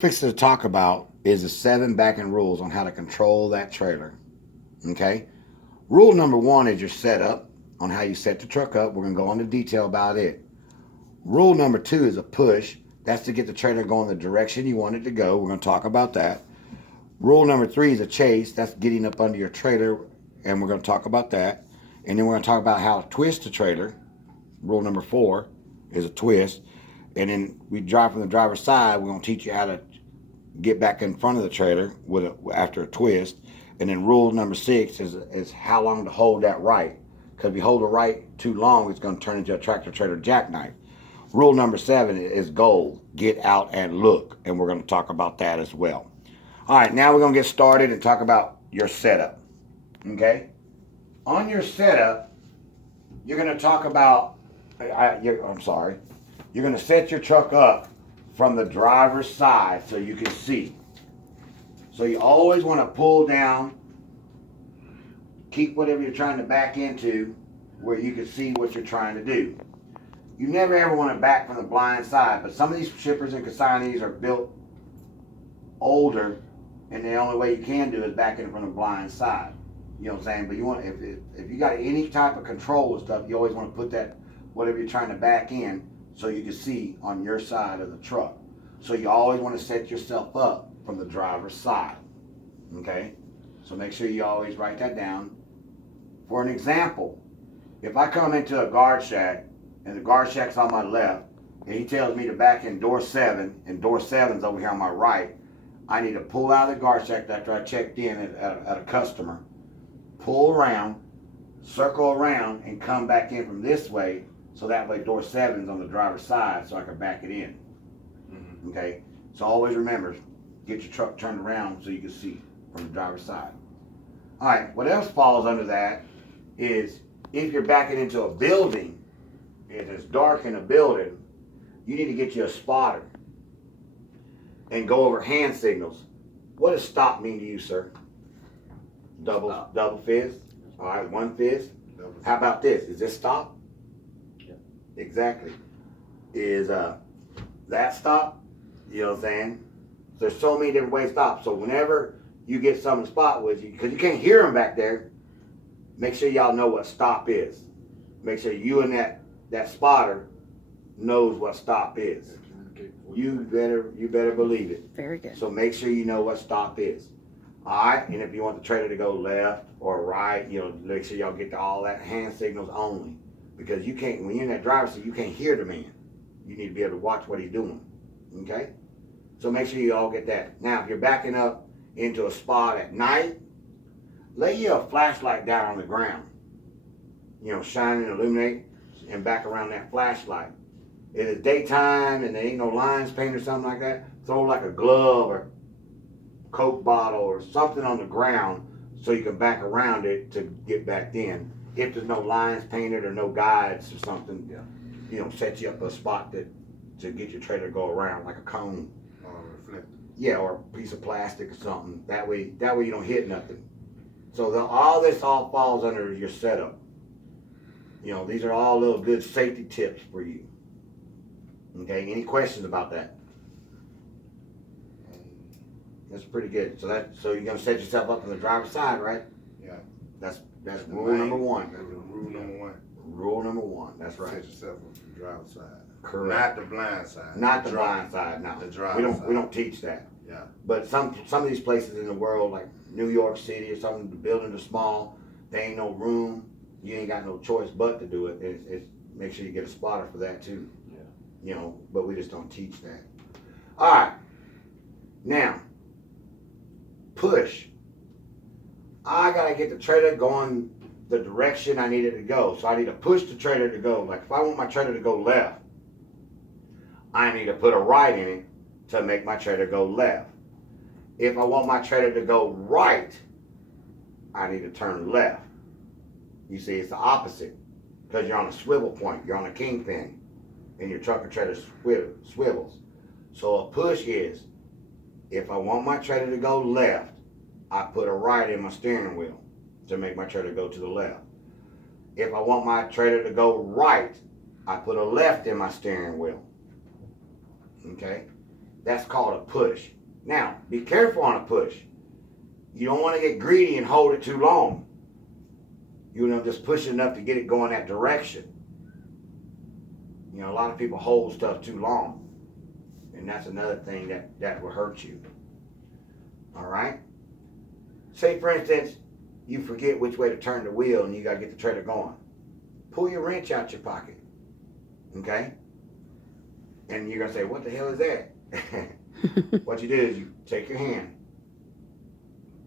Fixing to talk about is the 7 back-end rules on how to control that trailer. Okay? Rule number 1 is your setup on how you set the truck up. We're going to go into detail about it. Rule number 2 is a push. That's to get the trailer going the direction you want it to go. We're going to talk about that. Rule number 3 is a chase. That's getting up under your trailer, and we're going to talk about that. And then we're going to talk about how to twist the trailer. Rule number 4 is a twist. And then we drive from the driver's side. We're going to teach you how to get back in front of the trailer after a twist. And then rule number 6 is how long to hold that right. Because if you hold the right too long, it's going to turn into a tractor trailer jackknife. Rule number 7 is goal. Get out and look. And we're going to talk about that as well. All right, now we're going to get started and talk about your setup. Okay? On your setup, you're going to talk about, I'm sorry, you're going to set your truck up from the driver's side so you can see. So you always want to pull down, keep whatever you're trying to back into where you can see what you're trying to do. You never ever want to back from the blind side, but some of these shippers and consignees are built older, and the only way you can do is back in from the blind side. You know what I'm saying? But you want, if you got any type of control and stuff, you always want to put that whatever you're trying to back in so you can see on your side of the truck. So you always want to set yourself up from the driver's side. Okay? So make sure you always write that down. For an example, if I come into a guard shack and the guard shack's on my left and he tells me to back in door 7 and door 7's over here on my right, I need to pull out of the guard shack after I checked in at a customer, pull around, circle around, and come back in from this way. So that way door 7's on the driver's side so I can back it in. Mm-hmm. Okay? So always remember, get your truck turned around so you can see from the driver's side. Alright, what else falls under that is if you're backing into a building, if it's dark in a building, you need to get you a spotter and go over hand signals. What does stop mean to you, sir? Double fist? Alright, one fist. How about this? Is this stop? Exactly. Is that stop? You know what I'm saying? There's so many different ways to stop. So whenever you get someone to spot with you, because you can't hear them back there, make sure y'all know what stop is. Make sure you and that spotter knows what stop is. You better believe it. Very good. So make sure you know what stop is. All right, and if you want the trailer to go left or right, make sure y'all get to all that hand signals only. Because you can't, when you're in that driver's seat, you can't hear the man. You need to be able to watch what he's doing. Okay? So make sure you all get that. Now, if you're backing up into a spot at night, lay you a flashlight down on the ground. Shine and illuminate and back around that flashlight. If it's daytime and there ain't no lines painted or something like that, throw like a glove or Coke bottle or something on the ground so you can back around it to get back in. If there's no lines painted or no guides or something, set you up a spot to get your trailer to go around, like a cone. Or reflector. Yeah, or a piece of plastic or something. That way you don't hit nothing. So all this falls under your setup. These are all little good safety tips for you. Okay, any questions about that? That's pretty good. So you're gonna set yourself up on the driver's side, right? Yeah. That's rule number 1. That's rule number 1. Rule number 1. That's right. Set yourself up on the driver's side. Correct. Not the blind side. Not the blind side. No. The driver's side. We don't teach that. Yeah. But some of these places in the world, like New York City or something, the buildings are small. There ain't no room. You ain't got no choice but to do it. It's make sure you get a spotter for that too. Yeah. But we just don't teach that. All right. Now, push. I gotta get the trailer going the direction I need it to go. So I need to push the trailer to go. Like if I want my trailer to go left, I need to put a right in it to make my trailer go left. If I want my trailer to go right, I need to turn left. You see, it's the opposite because you're on a swivel point. You're on a kingpin, and your truck and trailer swivels. So a push is, if I want my trailer to go left, I put a right in my steering wheel to make my trailer go to the left. If I want my trailer to go right, I put a left in my steering wheel. Okay? That's called a push. Now, be careful on a push. You don't want to get greedy and hold it too long. Just push enough to get it going that direction. A lot of people hold stuff too long. And that's another thing that will hurt you. All right? Say, for instance, you forget which way to turn the wheel and you got to get the trailer going. Pull your wrench out your pocket. Okay? And you're going to say, what the hell is that? What you do is you take your hand,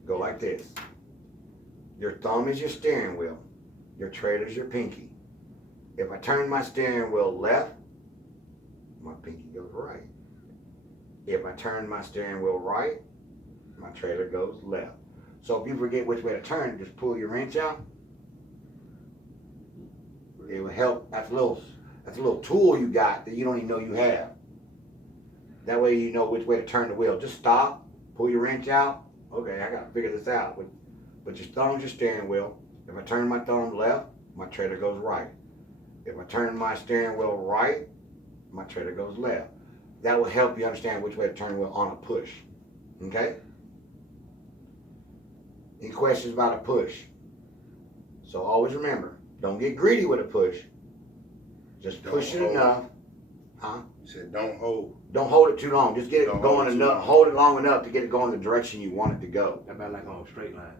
go like this. Your thumb is your steering wheel. Your trailer's your pinky. If I turn my steering wheel left, my pinky goes right. If I turn my steering wheel right, my trailer goes left. So if you forget which way to turn, just pull your wrench out. It will help. That's a little tool you got that you don't even know you have. That way you know which way to turn the wheel. Just stop, pull your wrench out. Okay, I got to figure this out. But your thumb's your steering wheel. If I turn my thumb left, my trailer goes right. If I turn my steering wheel right, my trailer goes left. That will help you understand which way to turn the wheel on a push. Okay? Any questions about a push? So always remember, don't get greedy with a push. Just push it enough. Huh? You said don't hold. Don't hold it too long. Just get it Don't going hold it too enough. long. Hold it long enough to get it going the direction you want it to go. How about like on a straight line?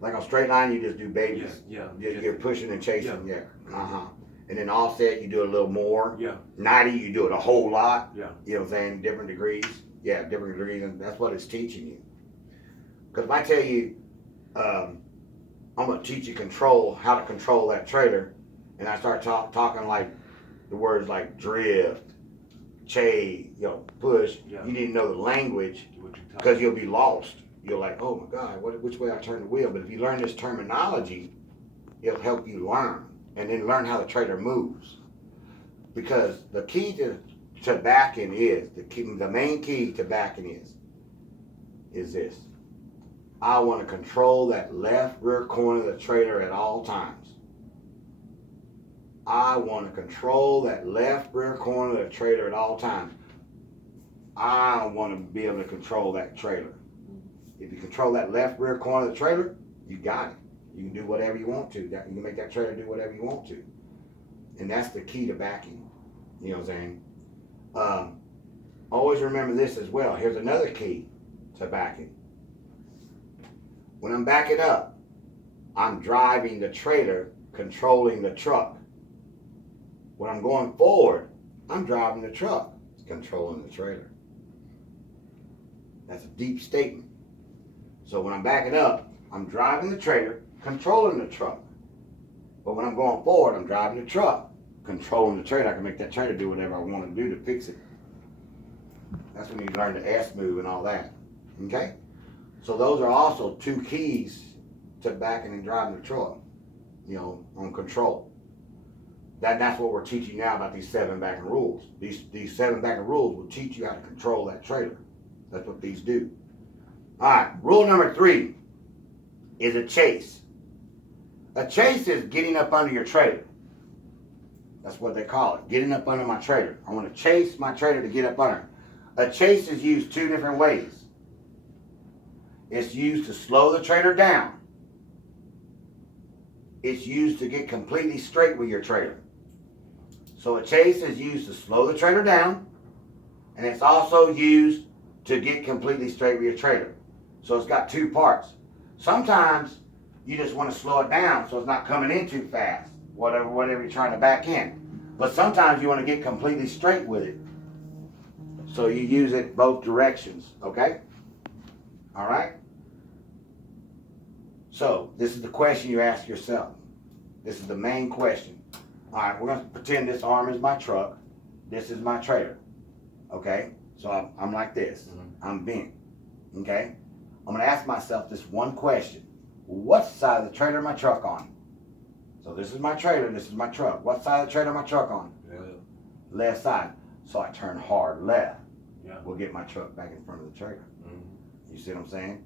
Like on straight line, you just do babies. Yeah. You're pushing and chasing. Yeah. And then offset, you do a little more. Yeah. 90, you do it a whole lot. Yeah. You know what I'm saying? Different degrees. Yeah, different degrees, and that's what it's teaching you. Because if I tell you, I'm going to teach you how to control that trailer, and I start talking like the words like drift, chase, push, Yeah. you need to know the language What you talking? because you'll be lost. You're like, oh my God, which way I turn the wheel? But if you learn this terminology, it'll help you learn, and then learn how the trailer moves. Because the key to backing is, the main key to backing is this. I want to control that left rear corner of the trailer at all times. I want to control that left rear corner of the trailer at all times. I want to be able to control that trailer. If you control that left rear corner of the trailer, you got it. You can do whatever you want to. You can make that trailer do whatever you want to. And that's the key to backing. You know what I'm saying? Always remember this as well. Here's another key to backing. When I'm backing up, I'm driving the trailer, controlling the truck. When I'm going forward, I'm driving the truck, controlling the trailer. That's a deep statement. So when I'm backing up, I'm driving the trailer, controlling the truck. But when I'm going forward, I'm driving the truck, controlling the trailer. I can make that trailer do whatever I want to do to fix it. That's when you learn the S move and all that. Okay? So those are also two keys to backing and driving the truck, on control. That's what we're teaching now about these 7 backing rules. These 7 backing rules will teach you how to control that trailer. That's what these do. All right, rule number 3 is a chase. A chase is getting up under your trailer. That's what they call it, getting up under my trailer. I want to chase my trailer to get up under. A chase is used 2 different ways. It's used to slow the trailer down. It's used to get completely straight with your trailer. So a chase is used to slow the trailer down, and it's also used to get completely straight with your trailer. So it's got 2 parts. Sometimes you just want to slow it down so it's not coming in too fast, whatever you're trying to back in. But sometimes you want to get completely straight with it. So you use it both directions, okay? All right? So this is the question you ask yourself. This is the main question. All right, we're going to pretend this arm is my truck. This is my trailer, okay? So I'm like this. I'm bent, okay? I'm going to ask myself this one question. What side of the trailer am I truck on? So this is my trailer, this is my truck. What side of the trailer am I truck on? Left side. So I turn hard left. Yeah. We'll get my truck back in front of the trailer. You see what I'm saying?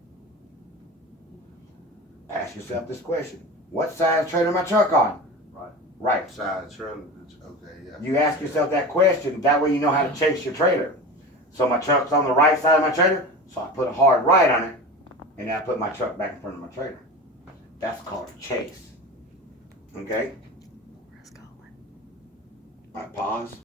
Ask yourself this question. What side of the trailer am I truck on? Right. Side trailer. Okay, yeah. You ask yourself that question, that way you know how to chase your trailer. So my truck's on the right side of my trailer, so I put a hard right on it, and then I put my truck back in front of my trailer. That's called a chase. Okay? Where's Colin? All right, pause.